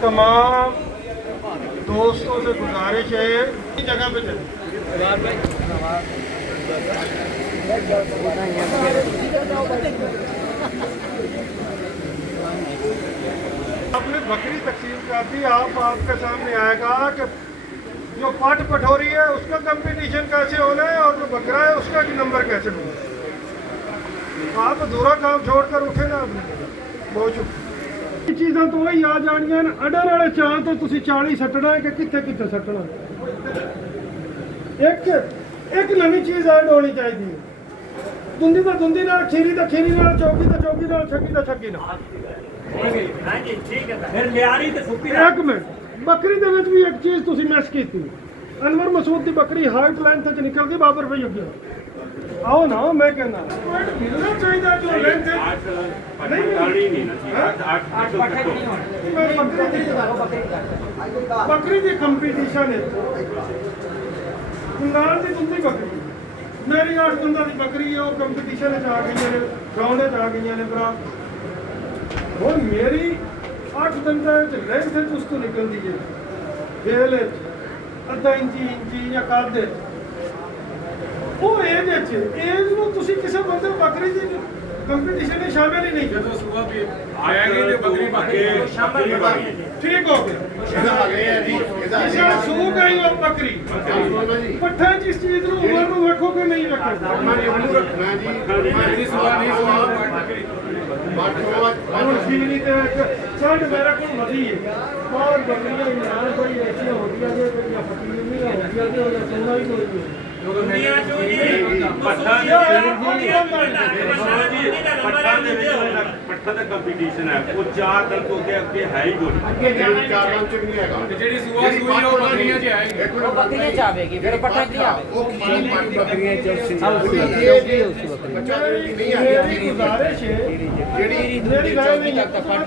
तमाम दोस्तों से गुजारिश है इस जगह पे चले। आपने बकरी तकसीम कर दी, आपके सामने आएगा कि जो पट पठोरी है उसका कंपटीशन कैसे होना है और जो बकरा है उसका नंबर कैसे होना है। आप अधूरा काम छोड़कर उठे ना, बहुत शुक्रिया। चीज़ां तो वही आ जानियां ने, अडर वाले चां तो तुसी 40 सट्टना है कि कित्थे कित्थे सट्टना। एक नवी चीज़ ऐड होनी चाहिए, दुंदी तो दुंदी नाल, खीरी तो खीरी नाल, चौकी तो चौकी नाल, छक्की तो छक्की नाल। एक मिनट, बकरी दे विच भी एक चीज़ तुसी मिस कीती। अनवर मसूद की बकरी हाइट लेंथ च निकल गई बाबर भाई अगे। आओ ना, मैं कहना मिलना चाहिए जो लेंथ बकरी की कंपीटिशन है। नाल दी दुंदी बकरी मेरी 8 दंदा की बकरी है, वो कंपीटिशन आ गई ने, ग्राउंड आ गई ने भरा। और मेरी 8 दंदा लेंथ उसको निकलती है बेल अद्धा इंची या कादे वो एज ਨੂੰ ਤੁਸੀਂ ਕਿਸੇ ਬੰਦੇ ਬੱਕਰੀ ਦੀ ਕੰਪੀਟੀਸ਼ਨ में शामिल ही नहीं ਜਦੋਂ ਸੁਬਾ ਵੀ ਆਏਗੀ ਤੇ ਬੱਕਰੀ ਬੱਕੇ ਸ਼ਾਮਲ ਹੋਣੀ ठीक हो गया ਇਹਦਾ ਆ ਗਏ ਆ ਜੀ ਇਹਦਾ ਸੂ ਗਈ ਉਹ ਬੱਕਰੀ ਪੱਠਾ ਜਿਸ ਚੀਜ਼ ਨੂੰ ਉਮਰ ਨੂੰ ਵੇਖੋ ਕਿ ਨਹੀਂ ਰੱਖਣਾ ਉਹਨੂੰ ਰੱਖਣਾ ਜੀ ਜਿਹੜੀ ਸੁਬਾ ਨਹੀਂ ਸੁਬਾ ਹੁਣ ਸੀਰੀ ਤੇ ਛੱਡ ਮੇਰਾ ਕੋਲ ਮਦੀ ਹੈ ਬਹੁਤ ਬੱਕਰੀਆਂ ਇਨਾਮ ਕੋਈ ਐਸੀਆਂ ਹੁੰਦੀਆਂ ਜੇ ਜਿਹੜੀਆਂ ਫਕੀਰ ਨਹੀਂ ਹੁੰਦੀਆਂ ਤੇ ਉਹਦਾ ਸੋਨਾ ਹੀ ਕੋਈ ਨਹੀਂ ਦੁਨੀਆ ਚੋਰੀ ਪੱਠਾ ਦਾ ਕੰਪੀਟੀਸ਼ਨ ਹੈ ਉਹ 4 ਦਿਨ ਤੋਂ ਅੱਗੇ ਹੈ ਹੀ ਕੋਈ ਅੱਗੇ 4 ਦਿਨ ਚ ਨਹੀਂ ਹੈਗਾ ਤੇ ਜਿਹੜੀ ਸੂਆ ਸੂਈ ਉਹ ਬੱਕਰੀਆਂ ਚ ਆਏਗੀ ਉਹ ਬੱਕਰੀਆਂ ਚ ਆਵੇਗੀ ਫਿਰ ਪੱਠਾ ਨਹੀਂ ਆਵੇ ਉਹ ਬੱਕਰੀਆਂ ਚ ਨਹੀਂ ਆਵੇਗੀ ਗੁਜ਼ਾਰਿਸ਼ ਹੈ ਜਿਹੜੀ ਮੇਰੀ ਗੱਲ ਨਹੀਂ ਲੱਗਦਾ ਫਟ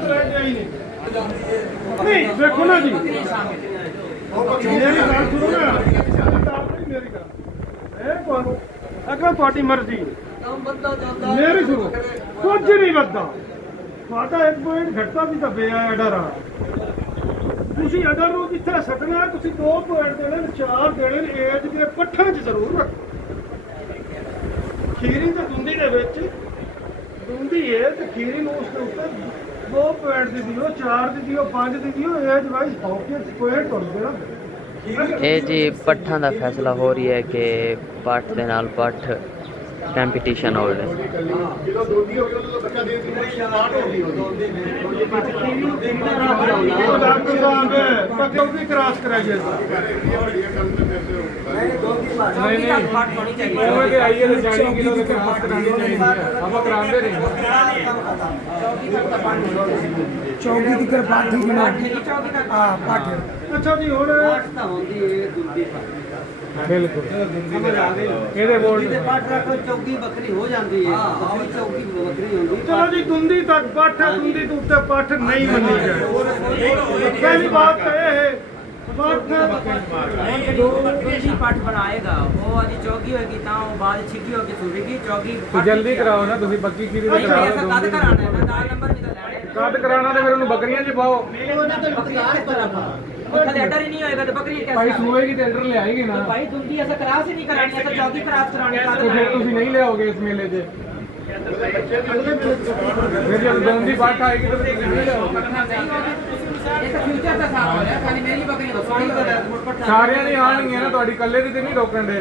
ਨਹੀਂ ਦੇਖੋ ਨਾ ਜੀ ਮੇਰੀ ਗੱਲ ਸੁਣੋ ਨਾ ਮੇਰੀ ਗੱਲ अगर थोड़ी मर्जी मेरी सुनो कुछ नहीं बदता ਤੁਹਾਡਾ 1 ਪੁਆਇੰਟ ਘਟਦਾ ਵੀ ਤਾਂ ਪਿਆ ਅਡਰ ਆ ਤੁਸੀਂ ਅਡਰ ਨੂੰ ਜਿੱਥੇ ਸੱਟਣਾ ਤੁਸੀਂ 2 ਪੁਆਇੰਟ ਦੇਣੇ 4 ਦੇਣੇ ਏਜ ਦੇ ਪੱਠਾਂ 'ਚ ਜ਼ਰੂਰ ਰੱਖੋ। ਖੀਰੀ ਤੇ ਦੁੰਦੀ ਦੇ ਵਿੱਚ ਦੁੰਦੀ ਹੈ ਤੇ ਖੀਰੀ ਨੂੰ ਉਸ ਦੇ ਉੱਤੇ 2 ਪੁਆਇੰਟ ਦੀ ਦਿਓ, 4 ਦੀ ਦਿਓ, 5 ਦੀ ਦਿਓ, ਏਜ ਵਾਈਜ਼ ਹੌਕੇ ਪੁਆਇੰਟ ਹੋ ਗਿਆ। ਇਹ ਜੀ ਪੱਠਾਂ ਦਾ ਫੈਸਲਾ ਹੋ ਰਹੀ ਹੈ ਕਿ ਪੱਠ ਦੇ ਨਾਲ ਪੱਠ ਕੰਪੀਟੀਸ਼ਨ ਹੋ ਰਿਹਾ ਹੈ। ਜਦੋਂ ਦੋਦੀ ਹੋ ਗਈ ਉਦੋਂ ਬੱਚਾ ਦੇ ਦਿੱਤੀ ਸਟਾਰਟ ਹੋ ਗਈ ਡਾਕਟਰ ਸਾਹਿਬ ਪੱਕਾ ਵੀ ਕ੍ਰਾਸ ਕਰਾਈਏ ਨਹੀਂ ਪੱਠ ਹੋਣੀ ਚਾਹੀਦੀ ਉਹ ਤੇ ਆਈਏ ਤੇ 40 ਕਿਲੋ ਦੇ ਕ੍ਰਾਸ ਕਰਾਣੀ ਚਾਹੀਦੀ ਹੈ ਆਪਾਂ ਕਰਾਉਂਦੇ ਨਹੀਂ ਚੌਕੀ ਦੀ ਕਰ ਪਾਠ ਠੀਕ ਨਾ ਹਾਂ ਪਾਠ ਅੱਛਾ ਜੀ ਹੁਣ ਪਾਠ ਤਾਂ ਹੁੰਦੀ ਹੈ ਦੁੱਧੀ ਬਿਲਕੁਲ ਇਹਦੇ ਬੋਰਡ ਤੇ ਪਾਠ ਰੱਖੋ ਚੌਕੀ ਬੱਕਰੀ ਹੋ ਜਾਂਦੀ ਹੈ ਬੱਕਰੀ ਚੌਕੀ ਬੱਕਰੀ ਹੁੰਦੀ ਚਲੋ ਜੀ ਦੁੰਦੀ ਤੱਕ ਪਾਠ ਹੈ ਦੁੰਦੀ ਤੋਂ ਉੱਤੇ ਪਾਠ ਨਹੀਂ ਮੰਨੀ ਜਾਏ ਪਹਿਲੀ ਬਾਤ ਤਾਂ ਇਹ ਹੈ जो पट बनाएगा वो अभी चौकी होगी ता वो बाद छिकी होगी सूरेगी चौकी ਜਲਦੀ ਕਰਾਓ ਨਾ ਤੁਸੀਂ ਬੱਕੀ ਖੀਰੀ ਦੇ ਕਰਾਓ ऐसा कद कराना है मैं 10 नंबर भी तो लेने ਕੱਟ ਕਰਾਉਣਾ ਤੇ ਫਿਰ ਉਹਨੂੰ ਬੱਕਰੀਆਂ 'ਚ ਪਾਓ खाली अडर ही नहीं होएगा तो बकरी कैसे ਭਾਈ ਸੂਏਗੀ ਤੇ ਅੰਦਰ ਲਿਆਏਗੀ ਨਾ भाई दुंदी ऐसा क्रॉस ही नहीं करानी ऐसा चौकी क्रॉस करानी है ਤੇ ਫਿਰ ਤੁਸੀਂ ਨਹੀਂ ਲਿਆਓਗੇ ਇਸ ਮੇਲੇ 'ਚ ਫਿਰ ਜਦ ਦੁੰਦੀ ਪਾਠ ਆਏਗੀ ਤਾਂ ਤੁਸੀਂ ਨਹੀਂ ਲਿਆਓਗੇ ऐसा फ्यूचर का साथ हो रहा है खाली मेरी बकरी तो सोनी तो ਸਾਰਿਆਂ ਦੀ ਆਣਗੀਆਂ ਨਾ ਤੁਹਾਡੀ ਇਕੱਲੇ ਦੀ ਤੇ ਨਹੀਂ ਰੋਕਣ ਦੇ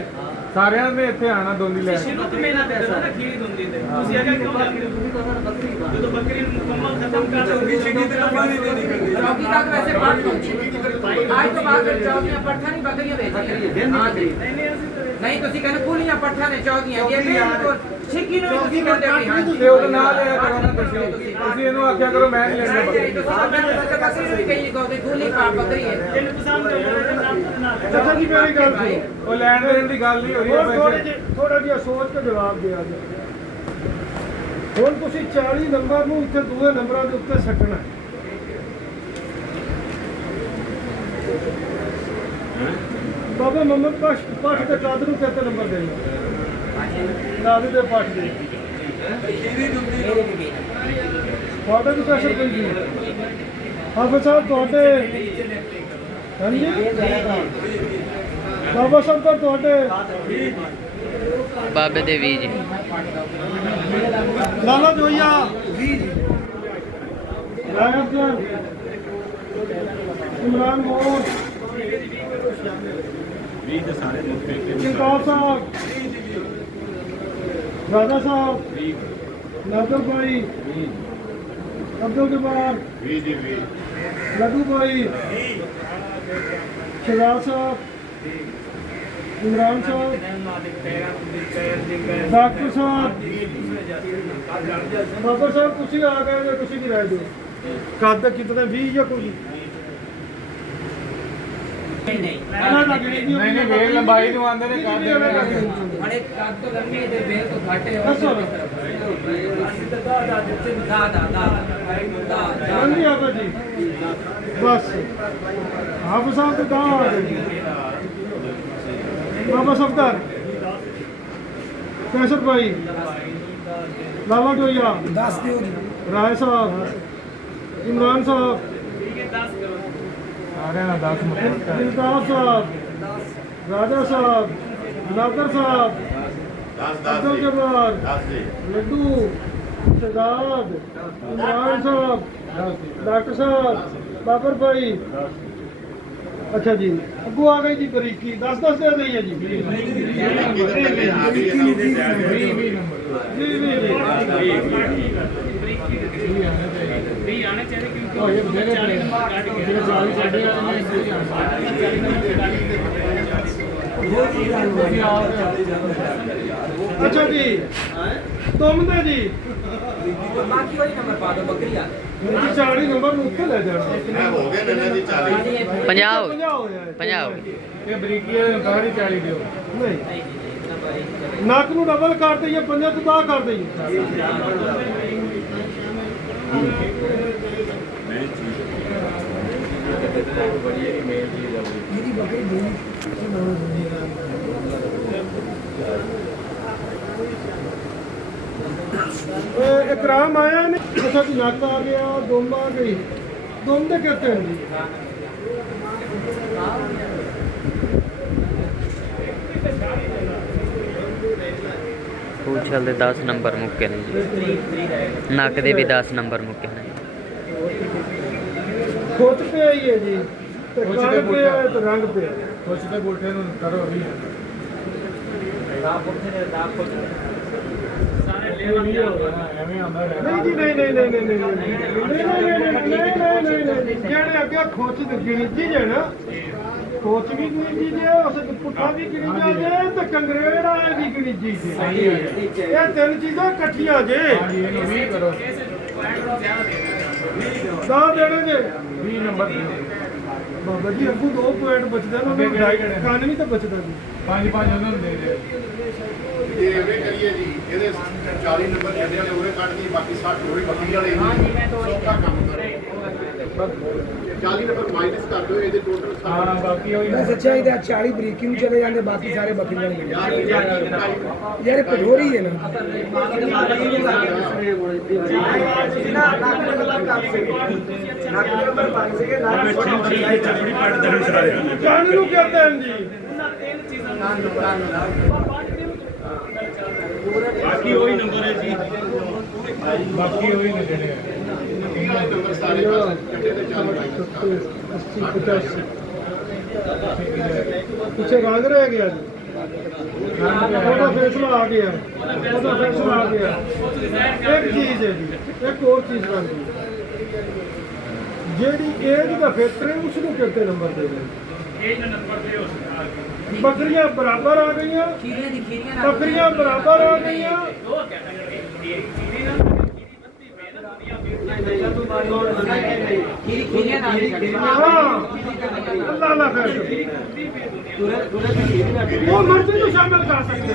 ਸਾਰਿਆਂ ਨੇ ਇੱਥੇ ਆਣਾ ਦੋਂਦੀ ਲੈ शुरू तो मेरा पैसा ना खीरी दुंदी दे ਤੁਸੀਂ ਅਗਰ ਕਿਉਂ बकरी ਜਦੋਂ ਬੱਕਰੀ ਮੁਕੰਮਲ ਖਤਮ ਕਰ ਦੋਗੇ ਛਿੱਕੀ ਤੇ ਪਾਣੀ ਦੇ ਨਹੀਂ ਕਰਦੀ चौकी तक वैसे बात आज तो बात कर चौकियां पट्ठा नहीं बकरियां बेचती हां जी नहीं ਤੁਸੀਂ ਕਹਿੰਦੇ ਕੁਲੀਆਂ ਪੱਠਾ ਨੇ ਚੌਕੀਆਂ ਜੇ ਛਿੱਕੀ ਨੂੰ ਤੁਸੀਂ ਕਹਿੰਦੇ ਵੀ ਹਾਂ ਤੇ ਉਹਦੇ ਨਾਲ ਇਹ ਕਰੋ ਨਾ ਤੁਸੀਂ ਇਹਨੂੰ ਆਖਿਆ ਕਰੋ ਮੈਂ ਨਹੀਂ ਲੈਣਾ ਬੱਕਰੀ ਬੱਕਰੀ ਨੂੰ ਕਹੀ ਗੋਦੇ ਕੁਲੀ ਪਾ ਬੱਕਰੀ ਹੈ ਇਹਨੂੰ ਪਸੰਦ ਅੱਛਾ ਜੀ ਮੇਰੀ ਗੱਲ ਸੁਣੋ ਉਹ ਲੈਣ ਦੇਣ ਦੀ ਗੱਲ ਨਹੀਂ ਹੋ ਰਹੀ ਥੋੜਾ ਜਿਹਾ ਸੋਚ ਕੇ ਜਵਾਬ ਦਿਆ ਜੀ ਹੁਣ ਤੁਸੀਂ 40 ਨੰਬਰ ਨੂੰ ਇੱਥੇ ਦੂਏ ਨੰਬਰਾਂ ਦੇ ਉੱਤੇ ਸੱਟਣਾ ਬਾਬਾ ਮੁਹੰਮਦ ਪਾਸ਼ ਦੇ ਕਾਦਰ ਨੂੰ ਕਿੰਨੇ ਨੰਬਰ ਦੇਣਾ ਨਾਦੀ ਦੇ ਪਾਠ ਦੇ ਤੁਹਾਡੇ ਵੀ ਪੈਸੇ ਪੈਂਦੀ ਹਾਫਿਜ਼ ਸਾਹਿਬ ਤੁਹਾਡੇ ਹਾਂਜੀ ਬਾਬਾ ਸਾਹਿਬ ਤਾਂ ਤੁਹਾਡੇ ਬਾਬੇ ਦੇ ਵੀ ਜੀ ਲਾਲਾ ਜੋਈਆ ਰਾਇਤ ਜਾਨ ਇਮਰਾਨ ਮੋਹਨ ਚਿੰਤਾਲ ਸਾਹਿਬ ਰਾਜਾ ਸਾਹਿਬ ਨਾਦਰ ਭਾਈ ਅਬਦੁਲ ਜਬਾਰ ਲੱਡੂ ਭਾਈ ਸ਼ਹਜ਼ਾਦ ਸਾਹਿਬ इमरान साहब डॉक्टर साहब बाबा साहब तुसी आ गए या तुसी भी रह जाओ कद कितने 20 या कोई नहीं बेल लंबाई ਨੂੰ ਆਂਦੇ ਨੇ बड़े काट तो लंबे दे बेल तो घाटे हो ਹਾਂਜੀ ਆਪਾ ਜੀ ਬਸ ਆਪ ਸਾਹਿਬ ਤੇ ਕਹਾਂ ਆ ਗਏ बाबा सफदर कैसर भाई लाला जोया राय साहब इमरान साहब इल्ताफ साहब राजा साहब नागर साहब अब्दुल जब्बार लड्डू शहजाद इमरान साहब डॉक्टर साहब बाबर भाई अच्छा जी अगू आ गई जी बरीकी 10-10 दे दी है जी अच्छा जी तुम दे जी बाकी वही नंबर पा दो बकरियां 40 नंबर ਨੂੰ ਉੱਥੇ ਲੈ ਜਾਣਾ ਹੋ ਗਏ ਨੇ ਜੀ 40 50 ਹੋਇਆ 50 ਇਹ ਬਰੀਕੀ ਸਾਰੀ 40 ਦਿਓ ਨਹੀਂ ਨੱਕ ਨੂੰ ਡਬਲ ਕਰ ਦਈਏ 50 ਤੋਂ 10 ਕਰ ਦਈਏ ਮੇਰੀ ਬੱਕਰੀ ਦੋਨੀ इकराम आया नहीं अच्छा जी नक आ गया दुम आ गई दुम दे कहते हैं जी पूछल दे 10 नंबर मुक्के ने जी नक दे भी 10 नंबर मुक्के ने खुद पे आई है जी तो काल पे है तो रंग पे कुछ तो बोलते हैं करो अभी नहीं जी नहीं ਜਿਹੜੇ ਅੱਗੇ ਖੋਚ ਗਿਣਤੀ ਜੇ ਨਾ ਖੋਚ ਵੀ ਗਿਣਤੀ ਜੇ ਉਸ ਪੁੱਠਾ ਵੀ ਗਿਣੀ ਜਾਵੇ ਤੇ ਕੰਗਰੇੜ ਆਏ ਵੀ ਗਿਣਤੀ ਜੇ ਇਹ ਤਿੰਨ ਚੀਜ਼ਾਂ ਇਕੱਠੀਆਂ ਜੇ ਇਹਨੂੰ ਵੀ ਕਰੋ ਦਾ ਦੇਣੇ ਜੇ 20 ਨੰਬਰ ਬਾਬਾ ਜੀ ਅੱਗੂ 2 ਪੁਆਇੰਟ ਬਚਦੇ ਨੇ ਉਹਨਾਂ ਨੂੰ ਕੰਨ ਨਹੀਂ ਤਾਂ ਬਚਦਾ ਜੀ 5 ਉਹਨਾਂ ਨੂੰ ਦੇ ਦੇ ਇਹ ਐਵੇਂ ਕਰੀਏ ਜੀ ਇਹਦੇ 40 ਨੰਬਰ ਜਿਹੜੇ ਵਾਲੇ ਉਹਨੇ ਕੱਢ ਦੀ ਬਾਕੀ 60 ਹੋਏ ਬੱਕਰੀ ਵਾਲੇ ਸੌਖਾ ਕੰਮ ਕਰੋ 40 ਨੰਬਰ ਮਾਈਨਸ ਕਰ ਦਿਓ ਇਹਦੇ ਟੋਟਲ ਹਾਂ ਬਾਕੀ ਹੋਈ ਮੈਂ ਸੱਚਾ ਇਹਦੇ 40 ਬਰੀਕਿੰਗ ਚਲੇ ਜਾਂਦੇ ਬਾਕੀ ਸਾਰੇ ਬੱਕਰੀ ਵਾਲੇ ਯਾਰ ਕਢੋਰੀ ਹੈ ਨਾ ਕੰਨ ਨੂੰ ਕਹਿੰਦੇ ਹਨ ਜੀ ਬਾਕੀ ਉਹੀ ਨੰਬਰ ਹੈ ਜੀ ਬਾਕੀ ਹੋਈ ਨੇ ਜਿਹੜੇ ਨੰਬਰ ਸਾਰੇ ਕੱਟੇ ਤੇ 40 80 85 ਪਿੱਛੇ ਰੰਗ ਰਹਿ ਗਿਆ ਜੀ ਉਹਦਾ ਫੈਸਲਾ ਆ ਗਿਆ ਇੱਕ ਚੀਜ਼ ਹੈ ਜੀ ਇੱਕ ਹੋਰ ਚੀਜ਼ ਬਣਦੀ ਹੈ ਜਿਹੜੀ ਏਜ ਦਾ ਫੈਕਟਰ ਹੈ ਉਸ ਨੂੰ ਕਿੰਨੇ ਨੰਬਰ ਦੇ ਦੇ ਬੱਕਰੀਆਂ ਬਰਾਬਰ ਆ ਗਈਆਂ ਬੱਕਰੀਆਂ ਬਰਾਬਰ ਆ ਗਈਆਂ ਅੱਲਾ ਖੈਰ ਉਹ ਮਰਜ਼ੀ ਨੂੰ ਸ਼ਾਮਿਲ ਕਰ ਸਕਦੇ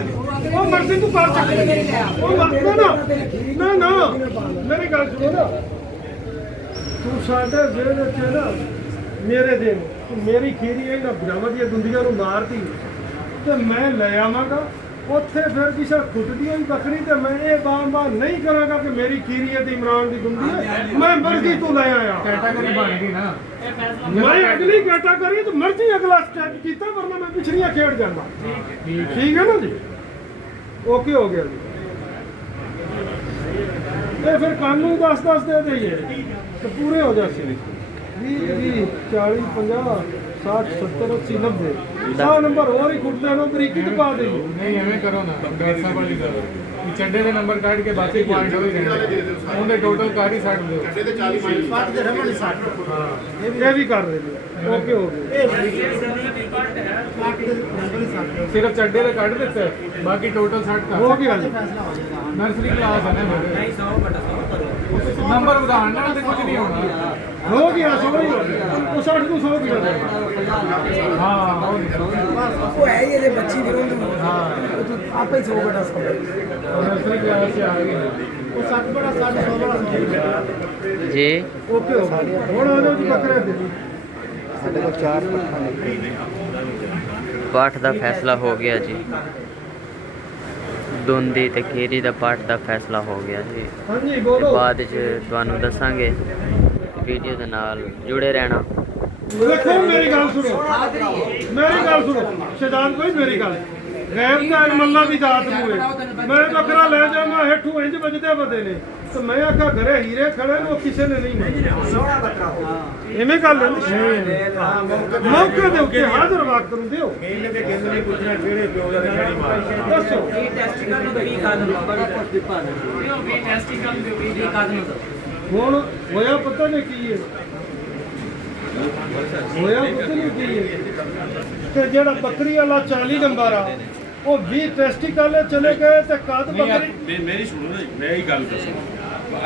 ਉਹ ਮਰਜ਼ੀ ਨੂੰ ਕਰ ਸਕਦੇ ਉਹ ਨਾ ਮੇਰੀ ਗੱਲ ਸੁਣੋ ਨਾ ਤੂੰ ਸਾਡੇ ਜਿਹੜੇ ਚ ਨਾ ਮੇਰੇ ਦਿਨ ਮੇਰੀ ਖੀਰੀ ਇਹਨਾਂ ਬਰਾਮਦ ਦੀਆਂ ਦੁੰਦੀਆਂ ਨੂੰ ਮਾਰਦੀ ਤੇ ਮੈਂ ਲੈ ਆਵਾਂਗਾ ਉੱਥੇ ਫਿਰ ਕਿਸੇ ਖੁੱਟਦੀ ਹੋਈ ਬੱਕਰੀ ਤੇ ਮੈਂ ਇਹ ਬਾਰ-ਬਾਰ ਨਹੀਂ ਕਰਾਂਗਾ ਕਿ ਮੇਰੀ ਖੀਰੀਅਤ ਇਮਰਾਨ ਦੀ ਦੁੰਦੀ ਹੈ, ਮੈਂ ਮਰਜ਼ੀ ਤੋਂ ਲੈ ਆਇਆ ਕੈਟਾਗਰੀ ਬਣ ਗਈ ਨਾ। ਮੈਂ ਅਗਲੀ ਕੈਟਾਗਰੀ ਤੇ ਮਰਜ਼ੀ ਅਗਲਾ ਸਟੈਪ ਕੀਤਾ, ਵਰਨਾ ਮੈਂ ਪਿਛਲੀਆਂ ਖੇਡ ਜਾਂਦਾ। ਠੀਕ ਹੈ ਨਾ ਜੀ, ਓਕੇ ਹੋ ਗਿਆ ਜੀ। ਇਹ ਫਿਰ ਕਾਨੂੰਨ 10-10 ਦੇ ਦੇਈਏ ਤੇ ਪੂਰੇ ਹੋ ਜਾਸੇ 20 40 50 60 70 80 90 100 ਨੰਬਰ ਹੋਰ ਹੀ ਖੁੱਟਦੇ ਨੂੰ ਬਰੀਕੀ ਤੇ ਪਾ ਦੇਈਏ। ਨਹੀਂ ਐਵੇਂ ਕਰੋ ਨਾ, ਡਾਕਟਰ ਵਾਲੀ ਕਰੋ ਕਿ ਚੱਡੇ ਦੇ ਨੰਬਰ ਕੱਢ ਕੇ ਬਾਕੀ ਪੁਆਇੰਟ ਹੋ ਹੀ ਰਹਿਣੇ, ਉਹਦੇ ਟੋਟਲ ਕਰ ਹੀ 60 ਦਿਓ। ਚੱਡੇ ਤੇ 40 ਮਾਈਨਸ 60 ਦੇ ਰਮਣ 60। ਹਾਂ ਇਹ ਵੀ ਕਰ ਦੇ ਓਕੇ ਹੋ ਗਿਆ। ਸਿਰਫ ਚੱਡੇ ਦੇ ਕੱਢ ਦਿੱਤੇ, ਬਾਕੀ ਟੋਟਲ 60 ਕਰ ਹੋ ਗਿਆ ਜੀ। ਨਰਸਰੀ ਕਲਾਸ ਹੈ ਨਾ ਮੇਰੇ। 100 ਨੰਬਰ ਵਧਾਉਣ ਨਾਲ ਤੇ ਕੁਝ ਨਹੀਂ ਹੋਣਾ। ਹੋ ਗਿਆ, ਸਭ ਹੀ ਹੋ ਗਿਆ। ਉਹ 60 ਨੂੰ 100 ਕਿਲੋ ਹਾਂ ਉਹ ਹੈ ਹੀ ਇਹਦੇ ਬੱਚੀ ਵੀ ਉਹਨੂੰ ਹਾਂ ਉਹ ਤਾਂ ਆਪੇ ਹੀ 100 ਬਟਾ 100 ਨਰਸਰੀ ਕਲਾਸ ਚ ਆ ਗਏ। ਉਹ 60 ਬੜਾ 60 100 ਬੜਾ ਜੀ ਓਕੇ ਹੋ ਗਿਆ। ਹੁਣ ਆ ਜਾਓ ਜੀ ਬੱਕਰੇ ਦੇ ਜੀ। ਸਾਡੇ ਕੋਲ 4 ਪੱਠਾ ਨੇ। ਪਾਠ ਦਾ ਫੈਸਲਾ ਹੋ ਗਿਆ ਜੀ। ਦੁੰਦੀ ਤੇ ਖੀਰੀ ਦਾ ਪਾਠ ਦਾ ਫੈਸਲਾ ਹੋ ਗਿਆ ਜੀ। ਹਾਂਜੀ ਤੇ ਬੋਲੋ। ਬਾਅਦ ਚ ਤੁਹਾਨੂੰ ਦੱਸਾਂਗੇ, ਵੀਡੀਓ ਦੇ ਨਾਲ ਜੁੜੇ ਰਹਿਣਾ। ਦੇਖੋ ਮੇਰੀ ਗੱਲ ਸੁਣੋ, ਮੇਰੀ ਗੱਲ ਸੁਣੋ ਸ਼ੈਤਾਨ ਕੋਈ ਮੇਰੀ ਗੱਲ ਗੈਰ ਦਾ ਮੱਲਾ ਦੀ ਜ਼ਾਤ ਨੂੰ ਹੈ। ਮੈਂ ਬੱਕਰਾ ਲੈ ਜਾਵਾਂ ਹੇਠੂ ਇੰਜ ਵੱਜਦੇ ਵਦੇ ਨੇ ਤੇ ਮੈਂ ਆਖਾ ਘਰੇ ਹੀਰੇ ਖੜੇ ਨੇ, ਉਹ ਕਿਸੇ ਨੇ ਨਹੀਂ ਮੰਨੇ। ਸੋਹਣਾ ਬੱਕਰਾ ਐਵੇਂ ਗੱਲ ਹੈ ਮੌਕੇ ਦੇ ਉੱਤੇ ਹਾਜ਼ਰ ਵਕਤ ਨੂੰ ਦਿਓ। ਮੇਲੇ ਦੇ ਕਿੰਨੇ ਨਹੀਂ ਪੁੱਛਣਾ ਕਿਹੜੇ ਪਿਓ ਦਾ ਕਿਹੜੀ ਮਾਰ। ਦੱਸੋ ਇਹ ਟੈਸਟੀਕਲ ਨੂੰ ਵੀ ਕਾਦਨ ਬੜਾ ਕੁਝ ਦਿੱਤਾ ਨੇ ਇਹ ਵੀ ਟੈਸਟੀਕਲ ਦੇ ਵੀ ਕਾਦਨ ਨੂੰ ਹੁਣ ਹੋਇਆ ਪਤਾ ਨਹੀਂ ਕੀ ਹੈ, ਹੋਇਆ ਪਤਾ ਨਹੀਂ ਕੀ ਹੈ ਕਿ ਜਿਹੜਾ ਬੱਕਰੀ ਵਾਲਾ 40 ਨੰਬਰ ਆ ਉਹ 20 ਟੈਸਟੀਕਲ ਚਲੇ ਗਏ ਤੇ ਕਦ ਬੱਕਰੀ ਮੇਰੀ ਸੁਣੋ ਨਾ, ਮੈਂ ਹੀ ਗੱਲ ਦੱਸਾਂ।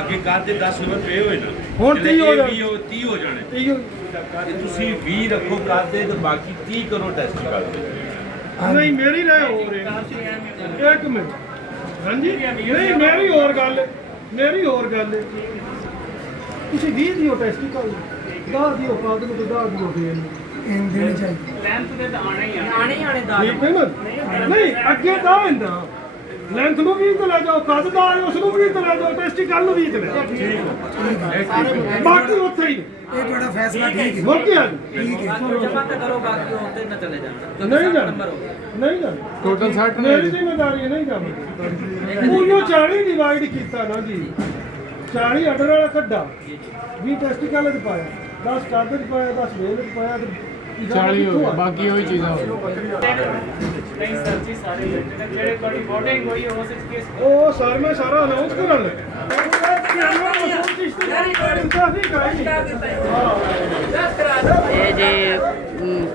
ਅੱਗੇ ਕੱਦ ਦੇ 10 ਨੰਬਰ ਪਏ ਹੋਏ ਨਾ, ਹੁਣ 30 ਹੋ ਜਾਣੇ। 30 ਹੋ ਜਾਣੇ। ਠੀਕ ਤੇ ਤੁਸੀਂ 20 ਰੱਖੋ ਕੱਦ ਦੇ ਤੇ ਬਾਕੀ 30 ਕਰੋ ਟੈਸਟ ਕਰਦੇ। ਨਹੀਂ ਮੇਰੀ ਰਾਏ ਹੋ ਰਹੀ ਇੱਕ ਮਿੰਟ। ਹਾਂਜੀ ਨਹੀਂ ਮੇਰੀ ਹੋਰ ਗੱਲ ਹੈ, ਮੇਰੀ ਹੋਰ ਗੱਲ ਹੈ। ਤੁਸੀਂ 20 ਦਿਓ ਟੈਸਟੀਕਲ, 10 ਦਿਓ ਕਦ ਨੂੰ ਤੇ 10 ਦਿਓ ਫੇਰ ਇਹਨੂੰ ਦੇਣੀ ਚਾਹੀਦੀ। ਲੈਂਥ ਤੇ ਤਾਂ ਆਣੇ ਹੀ ਆਣੇ ਦਾ ਠੀਕ ਹੈ ਨਾ। ਨਹੀਂ ਅੱਗੇ ਤਾਂ ਹੁੰਦਾ ਲੈਂਥ ਨੂੰ ਵੀ ਤੇ ਲੈ ਜਾਓ, ਕੱਦ ਦਾ ਉਸ ਨੂੰ ਵੀ ਤੇ ਲੈ ਜਾਓ, ਟੈਸਟੀਕਲ ਨੂੰ ਵੀ ਤੇ ਲੈ ਜਾਓ। ਬਾਕੀ ਉੱਥੇ ਹੀ ਇਹ ਤੁਹਾਡਾ ਫੈਸਲਾ ਠੀਕ ਹੈ। ਮੁੱਕ ਗਿਆ ਜੀ। ਠੀਕ ਹੈ। ਜਮਾ ਤਾਂ ਕਰੋ, ਬਾਕੀ ਉੱਤੇ ਨਾ ਚਲੇ ਜਾਣਾ। ਨਹੀਂ ਜਾਣਾ, ਨੰਬਰ ਹੋ ਗਿਆ। ਨਹੀਂ ਜਾਣਾ। ਟੋਟਲ 60 ਮੇਰੀ ਨੇ। ਜ਼ਿੰਮੇਵਾਰੀ ਹੈ, ਨਹੀਂ ਜਾਵਾਂਗੇ। ਉਹਨੂੰ 40 ਡਿਵਾਈਡ ਕੀਤਾ ਨਾ ਜੀ, 40 ਆਰਡਰ ਵਾਲਾ ਕੱਢਾ, 20 ਟੈਸਟੀਕਲ ਚ ਪਾਇਆ, 10 ਕਾਗਜ਼ ਚ ਪਾਇਆ, 10 ਵੇਲ ਚ ਪਾਇਆ ਤੇ 40 ਹੋ ਗਏ, ਬਾਕੀ ਉਹੀ ਚੀਜ਼ਾਂ ਹੋ ਨਹੀਂ ਸਰ ਜੀ, ਸਾਰੇ ਜਿਹੜੇ ਤੁਹਾਡੀ VOTING ਹੋਈ ਹੈ ਉਸ ਵਿੱਚ ਕੇਸ ਉਹ ਸਰ ਮੈਂ ਸਾਰਾ ਅਨਾਉਂਸ ਕਰਨ ਲੱਗਾ। ਇਹ ਜੀ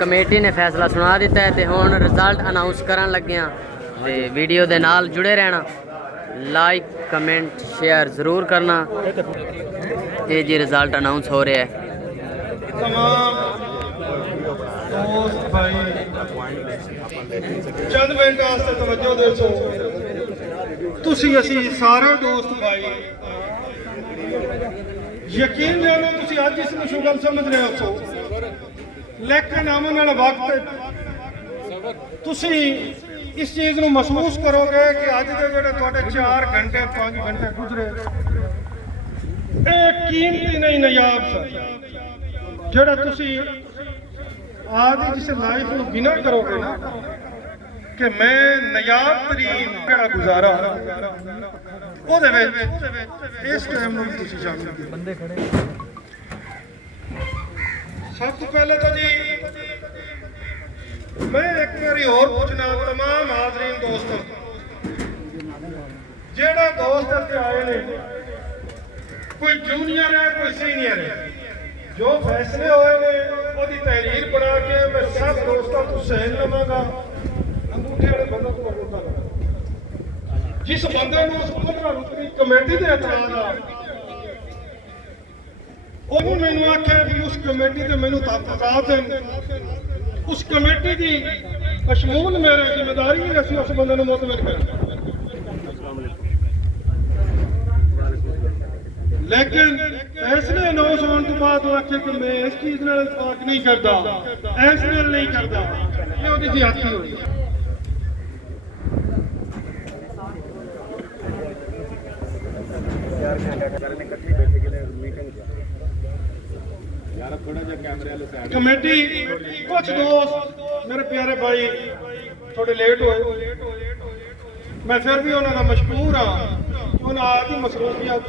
ਕਮੇਟੀ ਨੇ ਫੈਸਲਾ ਸੁਣਾ ਦਿੱਤਾ ਹੈ ਤੇ ਹੁਣ ਰਿਜ਼ਲਟ ਅਨਾਉਂਸ ਕਰਨ ਲੱਗੇ ਹਾਂ। ਤੇ ਵੀਡੀਓ ਦੇ ਨਾਲ ਜੁੜੇ ਰਹਿਣਾ, ਲਾਈਕ ਕਮੈਂਟ ਸ਼ੇਅਰ ਜ਼ਰੂਰ ਕਰਨਾ। ਇਹ ਜੀ ਰਿਜ਼ਲਟ ਅਨਾਉਂਸ ਹੋ ਰਿਹਾ ਹੈ। तमाम दोस्त भाई चंद मिनट वास्ते तवज्जो दसो। ਤੁਸੀਂ ਅਸੀਂ ਸਾਰੇ ਦੋਸਤ ਭਾਈ ਯਕੀਨ ਜਾਣੋ ਤੁਸੀਂ ਅੱਜ ਇਸ ਨੂੰ ਸ਼ੁਗਲ ਸਮਝ ਰਹੇ ਹੋ, ਲੇਕਿਨ ਆਉਣ ਵਾਲਾ ਵਕਤ ਤੁਸੀਂ ਇਸ ਚੀਜ਼ ਨੂੰ ਮਹਿਸੂਸ ਕਰੋਗੇ ਕਿ ਅੱਜ ਦੇ ਜਿਹੜੇ ਤੁਹਾਡੇ 4 ਘੰਟੇ 5 ਘੰਟੇ ਗੁਜ਼ਰੇ ਇਹ ਕੀਮਤੀ ਨਹੀਂ ਨਾਯਾਬ ਸਨ। ਜਿਹੜਾ ਤੁਸੀਂ ਆਦੀ ਜਿਸ ਲਾਈਫ ਨੂੰ ਬਿਨਾ ਕਰੋਗੇ ਨਾ ਕਿ ਮੈਂ ਨਾਯਾਬ ਤਰੀਨ ਜਿਹੜਾ ਗੁਜ਼ਾਰਾ ਉਹਦੇ ਵਿੱਚ ਇਸ ਟਾਈਮ ਨੂੰ ਵੀ ਤੁਸੀਂ ਸ਼ਾਮਿਲ ਬੰਦੇ ਖੜੇ। ਸਭ ਤੋਂ ਪਹਿਲੇ ਤਾਂ ਜੀ ਮੈਂ ਇੱਕ ਵਾਰੀ ਹੋਰ ਪੁੱਛਣਾ तमाम ਹਾਜ਼ਰੀਨ ਦੋਸਤੋ, ਜਿਹੜਾ ਦੋਸਤ ਇੱਥੇ ਆਏ ਨੇ ਕੋਈ ਜੂਨੀਅਰ ਹੈ ਕੋਈ ਸੀਨੀਅਰ ਹੈ, ਜੋ ਫੈਸਲੇ ਹੋਏ ਨੇ ਉਹਦੀ ਤਹਿਰੀਰ ਬਣਾ ਕੇ ਮੈਂ ਸਭ ਦੋਸਤਾਂ ਤੋਂ ਸਹਿਣ ਲਵਾਂਗਾ। ਅੰਗੂਠੇ ਵਾਲੇ ਬੰਦੇ ਤੋਂ ਅੰਗੂਠਾ ਲਵਾਂਗਾ। ਜਿਸ ਬੰਦੇ ਨੂੰ ਉਸ 15 ਰੁਪਏ ਕਮੇਟੀ ਦੇ ਇਤਰਾਜ਼ ਆ ਉਹਨੂੰ ਮੈਨੂੰ ਆਖਿਆ ਵੀ ਉਸ ਕਮੇਟੀ ਤੇ ਮੈਨੂੰ ਤਾਕਤ ਹੈ, ਉਸ ਕਮੇਟੀ ਦੀ ਅਸ਼ਮੂਲ ਮੇਰੀ ਜ਼ਿੰਮੇਵਾਰੀ ਹੈ ਅਸੀਂ ਉਸ ਬੰਦੇ ਨੂੰ ਮੁਤਮਿਨ ਕਰਾਂਗੇ। लेकिन फैसले अनाउंस होने तो बाद आखे कि मैं इस चीज नाल इतफाक नहीं करता, इस नाल नहीं करता, ये ओदी ज्यादती होई। कमेटी कुछ दोस्त मेरे प्यारे भाई थोड़े लेट होए, मैं फिर भी उन्होंने मशकूर हाँ कि उन्हें आदि मसरूफियत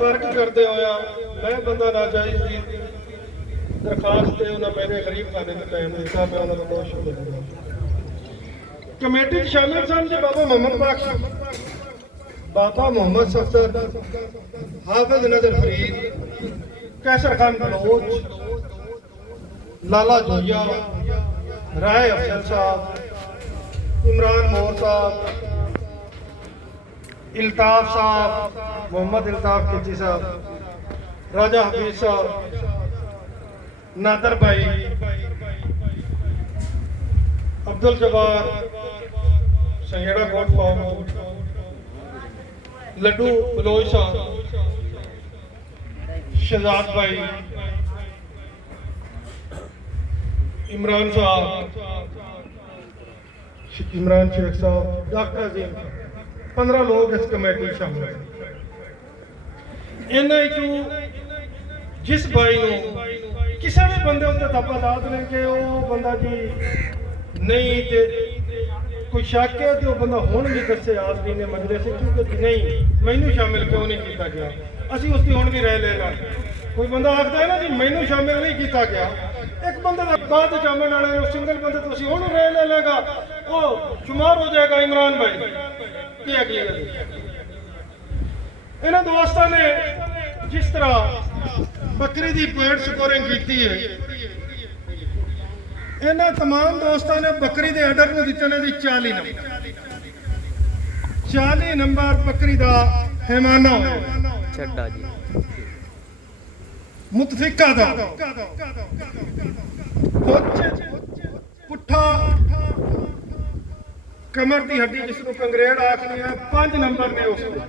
तर्क करते होया मैं बंदा नाजायज की दरखास्त से उन्हें मेरे गरीब खाने में टाइम दिता, मैं उन्होंने बहुत शुक्रिया। कमेटी शामिल सन जी बाबा मोहम्मद बख्श, बाबा मोहम्मद सफदर, हाफिज नजर फरीद, कैसर खान बलोच, लाला जोया, राय अफजल साहब, इमरान मोर साहब, इल्ताफ साहब, मोहम्मद इल्ताफ किची साहब, राजा हफीज साहब, नादर भाई, अब्दुल जब्बार, संगेड़ा कोट फारूक, लड्डू बलोच साहब, शहजाद भाई, इमरान साहब, इमरान शेख साहब, डॉक्टर अजीम, 15 लोग इस कमेटी शामिल हैं। इन्हें चू जिस भाई को किसी भी बंदे उत्ते दबा ला दें कि वो बंदा जी नहीं ते कोई शक है तो बंदा हुण भी दसे आदमी ने मजलिस क्योंकि नहीं मैनू शामिल क्यों नहीं किया गया, असी उसकी हुण भी राय ले ला। कोई बंदा आखता है ना जी मैनू शामिल नहीं किया गया, एक बंदा बाद जामन वाले सिंगल बंदे तो हुण राय ले लेगा वो शुमार हो जाएगा इमरान भाई की अगली गल। इन्होंने दोस्तों ने जिस तरह बकरी की पेड़ स्कोरिंग की है, इन्होंने तमाम दोस्तों ने बकरी के आर्डर को दिते ने 40 नंबर, 40 नंबर बकरी का पैमाना छड्डा जी मुतफिका दा पुट्ठा कमर की हड्डी जिसको कंगरेड़ आखनी है 5 नंबर ने उसको।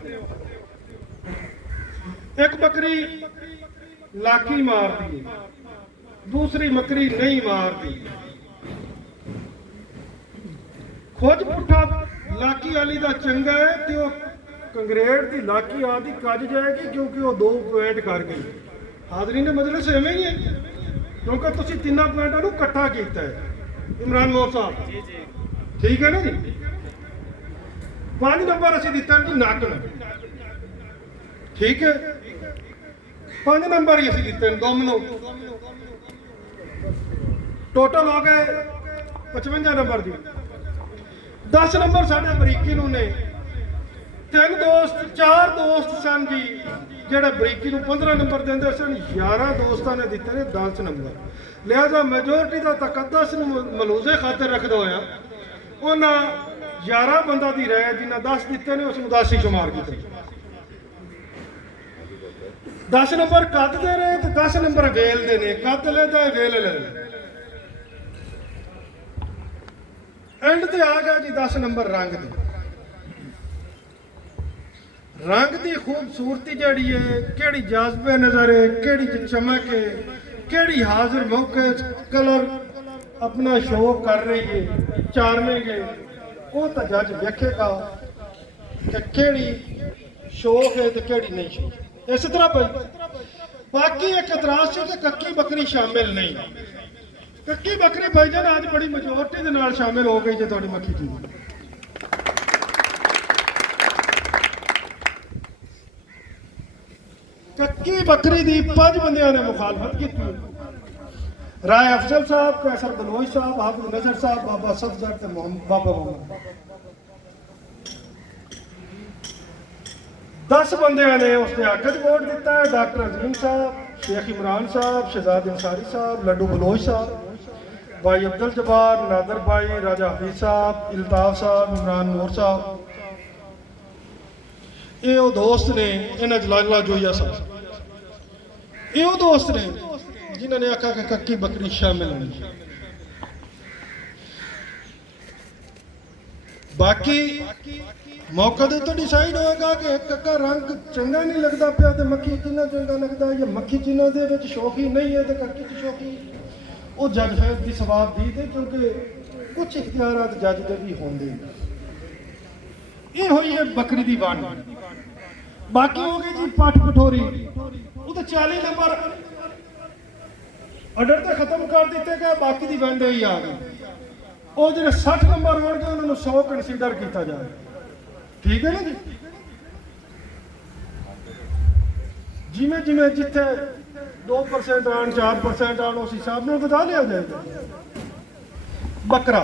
एक बकरी लाठी मारती है, दूसरी बकरी नहीं मारती। खुद पुट्ठा लाठी वाली का चंगा है कि वो कंगरेड़ की लाठी आदि कज जाएगी क्योंकि वो 2 पॉइंट कर गई। हाजरी ने मजलिस एवं ही है क्योंकि तुम 3 पॉइंटों को इकट्ठा किया है। इमरान मोर साहब ठीक है ना जी। 5 नंबर असी दिता जी नक ठीक है, 5 नंबर ही असी दिते दोनों, टोटल हो गए 55 नंबर की। 10 नंबर साढ़े बरीकी ने 3 दोस्त 4 दोस्त सन जी जेड़ा बरीकी 15 नंबर देंदे सन, 11 दोस्तों ने दिते ने 10 नंबर। लिहाजा मेजोरिटी का तकद्दस मलूजे खातिर रखते होया उन्हें 11 बंदा की राय जिन्हें 10 दिते ने उसको 10 ही शुमार किया। 10 नंबर कद दे रहे तो 10 नंबर वेल दे ने, कद लेदा वेल लेदा। एंड ते आ गया जी 10 नंबर रंग दी। रंग की खूबसूरती जड़ी है, केड़ी जाजबे नजर है, केड़ी चमक है, केड़ी हाजिर मौके कलर अपना शो कर रही है चारने के, वो तो जज देखेगा कि केड़ी शौक है तो केड़ी नहीं शौक। इस तरह भाई बाकी एक एतराज से कि कक्की बकरी शामिल नहीं। कक्की बकरी भाईजान आज बड़ी मेजोरिटी के नाल शामिल हो गई जो थोड़ी मक्खी की। कक्की बकरी की 5 बंदियां ने मुखालफत की। राय अफजल साहब, कैसर बलोच साहब, हाफिज नजर साहब, बाबा सफदर ते बाबा मोहम्मद। 10 बंदियां ने उसके हक च वोट दिता है। डॉक्टर अजीम साहब, शेख इमरान साहब, शहजाद अंसारी साहब, लड्डू बलोच साहब, भाई अब्दुल जब्बार, नादर भाई, राजा हफीज साहब, इल्ताफ साहब, इमरान मोर साहब। ये वो दोस्त ने इन्हें लाला जोया साहब, ये वो दोस्त ने जिन्होंने आखा कि कक्की बकरी शामिल होनी। बाकी मौके तो डिसाइड होएगा कि कक्का रंग चंगा नहीं लगता पाया तो मक्खी चीना चंगा लगता है, या मक्खी चीना दे शौकी नहीं है तो कक्की की शौकी। वो जज फैज की सवाब दी थे क्योंकि कुछ इख्तियारात जज के भी होंगे। ये हुई है बकरी की वन। बाकी हो गई जी पठ पठोरी, वो तो 40 नंबर ਆਰਡਰ ਤਾਂ ਖਤਮ ਕਰ ਦਿੱਤੇ ਗਏ, ਬਾਕੀ ਦੀ ਵੰਡ ਹੀ ਆ ਗਈ। ਉਹ ਜਿਹੜੇ 60 ਨੰਬਰ ਹੋਣਗੇ ਉਹਨਾਂ ਨੂੰ 100 ਕੰਸੀਡਰ ਕੀਤਾ ਜਾਏ। ਠੀਕ ਹੈ ਨਾ ਜੀ। ਜਿਵੇਂ ਜਿਵੇਂ ਜਿੱਥੇ 2% ਆਣ 4% ਆਣ ਉਸ ਹਿਸਾਬ ਨਾਲ ਵਧਾ ਲਿਆ ਜਾਏਗਾ। ਬੱਕਰਾ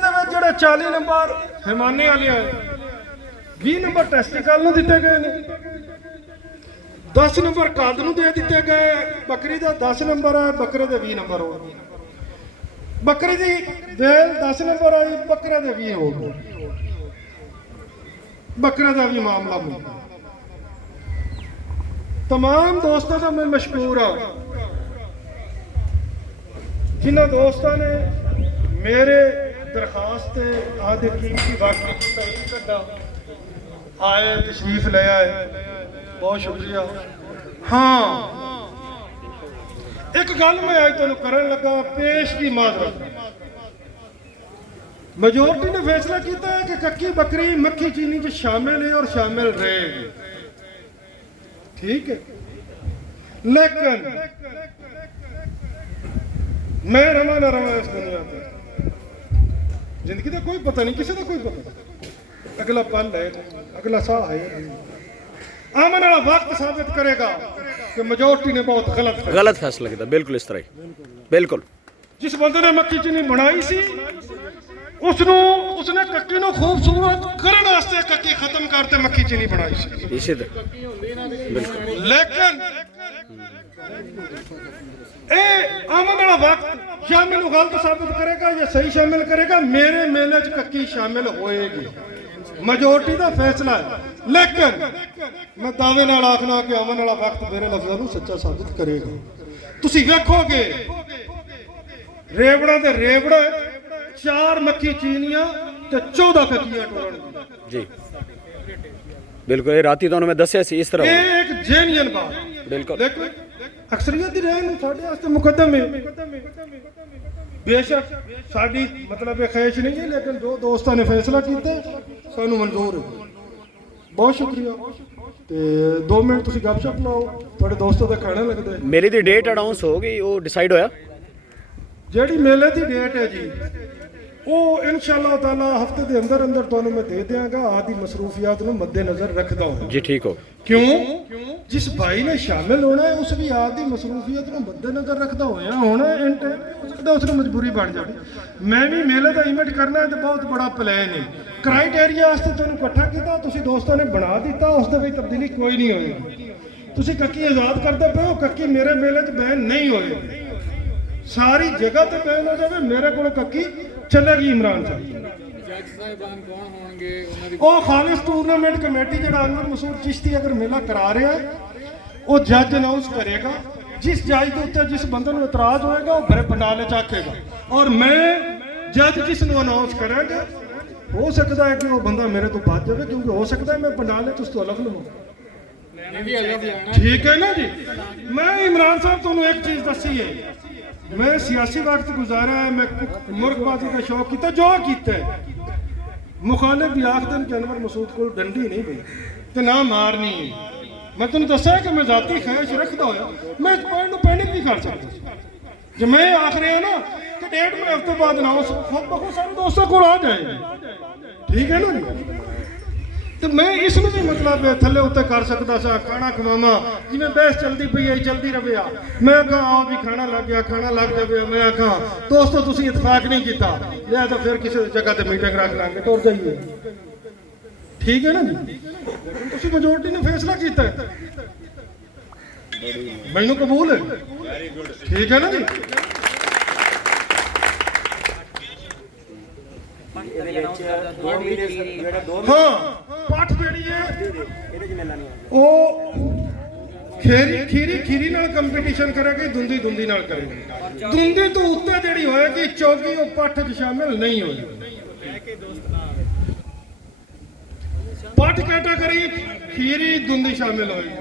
ਦੇ ਵਿੱਚ ਜਿਹੜੇ 40 ਨੰਬਰ ਹਿਮਾਨੇ ਵਾਲੇ ਆਏ, 20 ਨੰਬਰ ਟੈਸਟੀਕਲ ਨੂੰ ਦਿੱਤੇ ਗਏ ਨੇ, 10 ਨੰਬਰ ਕਾਦ ਨੂੰ ਦੇ ਦਿੱਤੇ ਗਏ। ਬੱਕਰੀ ਦਾ 10 ਨੰਬਰ ਹੈ, ਬੱਕਰੇ ਦੇ 20 ਨੰਬਰ ਹੋਣਗੇ। ਬੱਕਰੀ ਦੀ ਦੇਲ 10 ਨੰਬਰ ਆਈ, ਬੱਕਰੇ ਦੇ 20 ਹੋ ਗਏ। ਬੱਕਰੇ ਦਾ ਵੀ ਮਾਮਲਾ ਮੁੱਕਾ। तमाम दोस्तों का मैं मशकूर हाँ जिन्हों दोस्तों ने मेरे दरखास्त आदि कीमती वक्त आए तशरीफ ले आए, बहुत शुक्रिया। हाँ एक गल मैं आज तुहानू करन लगा, पेश की माजरत। मेजोरिटी ने फैसला किया है कि कक्की बकरी मक्खी चीनी च शामिल है और शामिल रहेगी। ठीक है, लेकिन मैं रवा ना रवा इस दुनिया पर, जिंदगी का कोई पता नहीं, किसी का कोई पता नहीं। अगला पल है, अगला साह है, आने वाला वक्त साबित करेगा कि मेजोरिटी ने बहुत गलत फैसला किया। बिल्कुल इस तरह ही, बिल्कुल। जिस बंदे ने मक्खी चीनी बनाई सी उसने कक्की ਨੂੰ खूबसूरत ਕਰਨ ਵਾਸਤੇ ਕੱਕੀ ਖਤਮ ਕਰਤੇ ਮੱਖੀ ਚੀਨੀ ਬਣਾਈ ਸੀ। ਇਸੇ ਬਿਲਕੁਲ। ਲੇਕਿਨ ਇਹ ਆਉਣ ਵਾਲਾ ਵਕਤ ਜਾਂ ਮੈਨੂੰ ਗਲਤ ਸਾਬਿਤ ਕਰੇਗਾ ਜਾਂ ਸਹੀ ਸ਼ਾਮਿਲ ਕਰੇਗਾ। ਮੇਰੇ ਮੇਲੇ 'ਚ ਕੱਕੀ ਸ਼ਾਮਿਲ ਹੋਏਗੀ, ਮੈਜੋਰਟੀ ਦਾ ਫੈਸਲਾ ਹੈ। ਲੇਕਿਨ ਮੈਂ ਦਾਅਵੇ ਨਾਲ ਆਖਣਾ ਕਿ ਆਉਣ ਵਾਲਾ ਵਕਤ ਮੇਰੇ ਲਫ਼ਜ਼ਾਂ ਨੂੰ ਸੱਚਾ ਸਾਬਿਤ ਕਰੇਗਾ। ਤੁਸੀਂ ਵੇਖੋਗੇ ਰੇਵੜਾ ਤੇ ਰੇਵੜਾ 4 मक्खी चीनियां ते 14 कक्कियां टोरन जी। बिल्कुल, ये राती तो मैं दस्या सी इस तरह। ये एक जेन्युइन बात बिल्कुल। लेकिन अक्सरियत दी रहन साडे वास्ते मुकद्दम है। बेशक साडी मतलब ख्वाहिश नहीं है, लेकिन जो दोस्तों ने फैसला किया सानू मंजूर है। बहुत शुक्रिया। ते 2 मिनट तुसी गपशप लाओ, थोड़े दोस्तों दा खाना लगदा है। मेरी दी डेट अनाउंस हो गई, वो डिसाइड होया ਜਿਹੜੀ ਮੇਲੇ ਦੀ ਡੇਟ ਹੈ ਜੀ, ਉਹ ਇਨਸ਼ਾਅੱਲਾਹ ਤਾਲਾ ਹਫਤੇ ਦੇ ਅੰਦਰ ਅੰਦਰ ਤੁਹਾਨੂੰ ਮੈਂ ਦੇ ਦਿਆਂਗਾ। ਆਦੀ ਮਸਰੂਫੀਅਤ ਨੂੰ ਮੱਦੇਨਜ਼ਰ ਰੱਖਦਾ ਹਾਂ जी। ठीक हो। ਕਿਉਂ? ਜਿਸ ਭਾਈ ਨੇ ਸ਼ਾਮਿਲ ਹੋਣਾ ਹੈ ਉਸ ਵੀ ਆਦੀ ਮਸਰੂਫੀਅਤ ਨੂੰ ਮੱਦੇਨਜ਼ਰ ਰੱਖਦਾ ਹੋਇਆ ਹੋਣਾ। ਹੋ ਸਕਦਾ ਉਸ ਨੂੰ ਮਜਬੂਰੀ ਬਣ ਜਾਵੇ। ਮੈਂ ਵੀ ਮੇਲੇ ਦਾ ਇਵੈਂਟ ਕਰਨਾ ਹੈ ਤੇ ਬਹੁਤ ਬੜਾ ਪਲਾਨ ਹੈ। ਕ੍ਰਾਈਟੇਰੀਆ ਵਾਸਤੇ ਤੁਹਾਨੂੰ ਇਕੱਠਾ ਕੀਤਾ, ਤੁਸੀਂ ਦੋਸਤਾਂ ਨੇ ਬਣਾ ਦਿੱਤਾ, ਉਸ ਦੇ ਵਿੱਚ ਤਬਦੀਲੀ ਕੋਈ ਨਹੀਂ ਹੋਏਗੀ। ਤੁਸੀਂ ਕੱਕੀ ਆਜ਼ਾਦ ਕਰਦੇ ਪਏ ਹੋ, ਕੱਕੀ ਮੇਰੇ ਮੇਲੇ 'ਚ ਬੈਨ ਨਹੀਂ ਹੋਏ। सारी जगह ते बैन हो जाए, मेरे को कक्की चलेगी इमरान साहब। वो खालिस टूरनामेंट कमेटी जो अनवर मसूद चिश्ती अगर मेला करा रहा है, वो जज अनाउंस करेगा। जिस जज के उत्ते जिस बंदे को इतराज होएगा वो बड़े पंडाल आखेगा, और मैं जज जिसनों अनाउंस करेंगे हो सकता है कि वो बंदा मेरे तो बच जाए, क्योंकि हो सकता है मैं पंडाल तुझ तो अलग लवां। ठीक है ना जी। मैं इमरान साहब तुहानू एक चीज़ दसी है, मैं सियासी वक्त गुजारा है, मैं मुल्कबाजी का शौक किया जो किया। मुखालिफ भी आखदन कि अनवर मसूद को डंडी नहीं पई तो ना मारनी है। मैं तुम दसा कि मैं जाती ख्वाहिश रखता होया, मैं इस पॉइंट को पैनिक नहीं कर सकता। जो मैं आख रहा ना कि 1.5 हफ्ते बाद अनाउंस खुद बखुद सारे दोस्तों को आ जाए। ठीक है ना। तो मैं इसमें भी मतलब थले उत्ते कर सकता सा, खाना खवावा जिवें बहस चलती पई है चलती रहे। मैं कहा आओ भी खाना लग गया, खाना लग जाए। मैं आखा दोस्तों तुसीं इतफाक नहीं किया, लिहाजा फिर किसी जगह ते मीटिंग रख लांगे, तुर जाइए। ठीक है ना जी। तुसीं मेजोरिटी ने फैसला किया, मैनू कबूल है। ठीक है ना जी। हाँ पठ जी है वो खीरी नाल कंपीटिशन करेगी, दुंदी दुंदी नाल करेगी। दुंदी तो उत्ते जिहड़ी होएगी चौकी वो पठ च शामिल नहीं होएगी। पठ कैटेगरी खीरी दुंदी शामिल होएगी।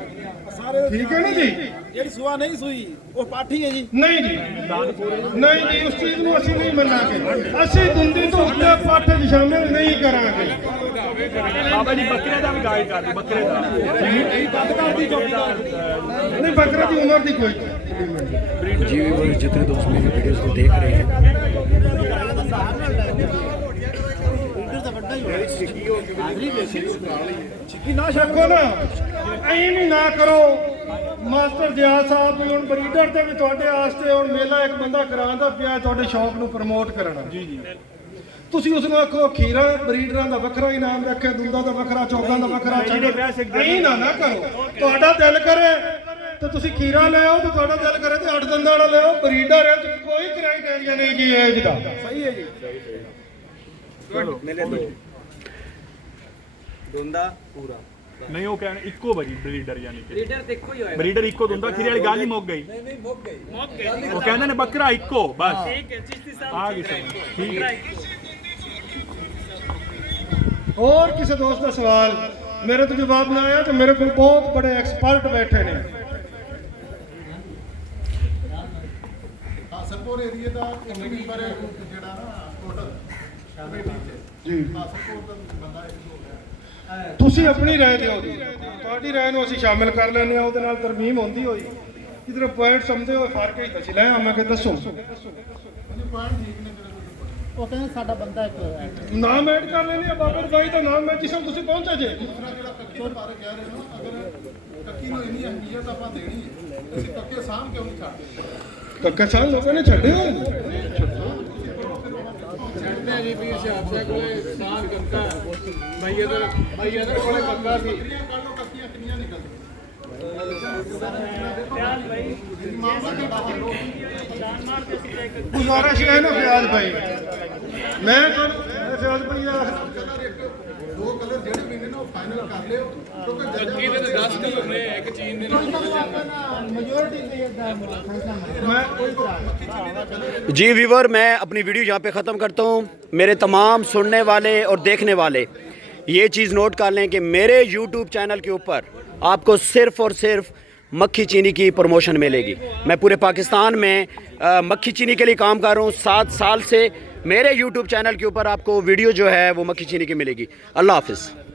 ठीक है ना जी। ਜਿਹੜੀ ਸੁਆ ਨਹੀਂ ਸੂਈ ਉਹ ਪਾਠੀ ਹੈ ਜੀ। नहीं जी, नहीं जी, उस चीज को असं नहीं मनांगे। असं दुंदी तो उत्ते पठ च शामिल नहीं करांगे। ਬਾਬਾ ਜੀ ਬੱਕਰੇ ਦਾ ਵੀ ਗਾਈਡ ਕਰ ਬੱਕਰੇ ਦਾ ਨਹੀਂ ਬੱਕਰੇ ਦੀ ਉਮਰ ਦੀ ਕੋਈ जी व्यूअर्स जितने दोस्त मेरी वीडियोस को देख रहे हैं ਨਾ ਛੱਕੋ ਨਾ ਐਂ ਵੀ ਨਾ ਕਰੋ ਮਾਸਟਰ ਦਿਆਲ ਸਾਹਿਬ ਵੀ ਹੁਣ ਬਰੀਡਰ ਤੇ ਵੀ ਤੁਹਾਡੇ ਵਾਸਤੇ ਹੁਣ ਮੇਲਾ ਇੱਕ ਬੰਦਾ ਕਰਾਉਂਦਾ ਪਿਆ ਤੁਹਾਡੇ ਸ਼ੌਕ ਨੂੰ ਪ੍ਰਮੋਟ ਕਰਨਾ ਜੀ ਤੁਸੀਂ ਉਸ ਨੂੰ ਆਖੋ ਖੀਰਾ ਬਰੀਡਰਾਂ ਦਾ ਵੱਖਰਾ ਇਨਾਮ ਰੱਖੇ ਦੁੰਦਾਂ ਦਾ ਵੱਖਰਾ ਚੌਕਾਂ ਦਾ ਵੱਖਰਾ ਐਂ ਨਾ ਕਰੋ ਤੁਹਾਡਾ ਦਿਲ ਕਰੇ ਤੇ ਤੁਸੀਂ ਖੀਰਾ ਲੈ ਆਓ ਤੇ ਤੁਹਾਡਾ ਦਿਲ ਕਰੇ ਤੇ 8 ਦੰਦਾਂ ਵਾਲਾ ਲੈ ਆਓ ਬਰੀਡਰ ਹੈ ਤੇ ਕੋਈ ਕ੍ਰਾਈਟੇਰੀਆ ਨਹੀਂ ਜੀ ਏਜ ਦਾ ਸਹੀ ਹੈ ਜੀ ਨਹੀਂ ਉਹ ਕਹਿਣ ਇੱਕੋ ਵਜੀ ਬਰੀਡਰ ਯਾਨੀ ਕਿ ਲੀਡਰ ਦੇਖੋ ਹੀ ਹੋਏਗਾ ਬਰੀਡਰ ਇੱਕੋ ਦੁੰਦਾ ਖੀਰੇ ਵਾਲੀ ਗੱਲ ਹੀ ਮੁੱਕ ਗਈ ਉਹ ਕਹਿੰਦੇ ਨੇ ਬੱਕਰਾ ਇੱਕੋ ਬਸ ਠੀਕ ਹੈ ਚਿਸ਼ਤੀ ਸਾਹਿਬ ਆ ਗਈ ਸਮਝ ਠੀਕ ਹੈ और किसी दोस्त का सवाल मेरे तो जवाब ना आया तो मेरे को बहुत बड़े एक्सपर्ट बैठे ने ਹਾਸਨਪੁਰ ਏਰੀਆ ਦਾ ਇੱਕ ਨੰਬਰ ਜਿਹੜਾ ਨਾ ਟੋਟਲ ਜੀ ਹਾਸਨਪੁਰ ਦਾ ਬੰਦਾ ਇੱਕ ਹੋ ਗਿਆ ਤੁਸੀਂ ਆਪਣੀ ਰਾਏ ਦਿਓ ਤੁਹਾਡੀ ਰਾਏ ਨੂੰ ਅਸੀਂ ਸ਼ਾਮਿਲ ਕਰ ਲੈਂਦੇ ਆ ਉਹਦੇ ਨਾਲ ਤਰਮੀਮ ਹੁੰਦੀ ਹੋਈ ਕਿਧਰ ਪੁਆਇੰਟ ਸਮਝਦੇ ਹੋ ਫਰਕ ਹੀ ਦੱਸ ਲੈ ਆਵਾਂਗੇ ਦੱਸੋ ਪੁਆਇੰਟ ਠੀਕ ਨੇ ਉਹ ਕਹਿੰਦੇ ਸਾਡਾ ਬੰਦਾ ਇੱਕ ਨਾਮ ਐਡ ਕਰ ਲੈਣੇ ਆ ਬਾਬਰ ਭਾਈ ਦਾ ਨਾਮ ਹੈ ਜਿਸ ਨੂੰ ਤੁਸੀਂ ਪਹੁੰਚੇ ਜੇ ਦੂਸਰਾ ਜਿਹੜਾ ਕੱਕੀ ਦੇ ਬਾਰੇ ਕਹਿ ਰਹੇ ਹੋ ਨਾ ਅਗਰ ਕੱਕੀ ਨੂੰ ਇੰਨੀ ਅਹਿਮੀਅਤ ਆਪਾਂ ਦੇਣੀ ਹੈ ਅਸੀਂ ਕੱਕੇ ਸਾਹਮ ਕਿਉਂ ਨਹੀਂ ਛੱਡਦੇ ਕੱਕਾ ਸਾਹਿਬ ਲੋਕਾਂ ਨੇ ਛੱਡੇ ਹੋਏ ਛੱਡਦੇ ਜੀ ਵੀਰ ਸਾਹਿਬ ਸੇ ਕੋਲੇ ਸਾਨ ਕੱਕਾ ਭਾਈ ਇਧਰ ਕੋਲੇ ਕੱਕਾ ਸੀ ਬੱਕਰੀਆਂ ਕੱਢ ਲਓ ਕੱਕੀਆਂ ਕਿੰਨੀਆਂ ਨਿਕਲਦੀਆਂ ਗੁਜ਼ਾਰਿਸ਼ ਹੈ ਨਾ ਫਿਆਜ਼ ਭਾਈ ਮੈਂ ਫਿਆਜ਼ ਭਾਈ ਦਾ ਦੋ ਕਲਰ ਜਿਹੜੇ ਵੀ ਨੇ ਨਾ ਉਹ ਫਾਈਨਲ ਕਰ ਲਿਓ ਕਿਉਂਕਿ ਕੱਕੀ ਦੇ 10 ਕਿਲੋ ਨੇ ਇੱਕ ਚੀਨ ਦੇ जी व्यूअर मैं अपनी वीडियो यहाँ पे ख़त्म करता हूँ मेरे तमाम सुनने वाले और देखने वाले ये चीज़ नोट कर लें कि मेरे YouTube चैनल के ऊपर आपको सिर्फ़ और सिर्फ मक्खी चीनी की प्रमोशन मिलेगी। मैं पूरे पाकिस्तान में मक्खी चीनी के लिए काम कर रहा हूँ 7 साल से। मेरे YouTube चैनल के ऊपर आपको वीडियो जो है वो मक्खी चीनी की मिलेगी। अल्लाह हाफ़िज़।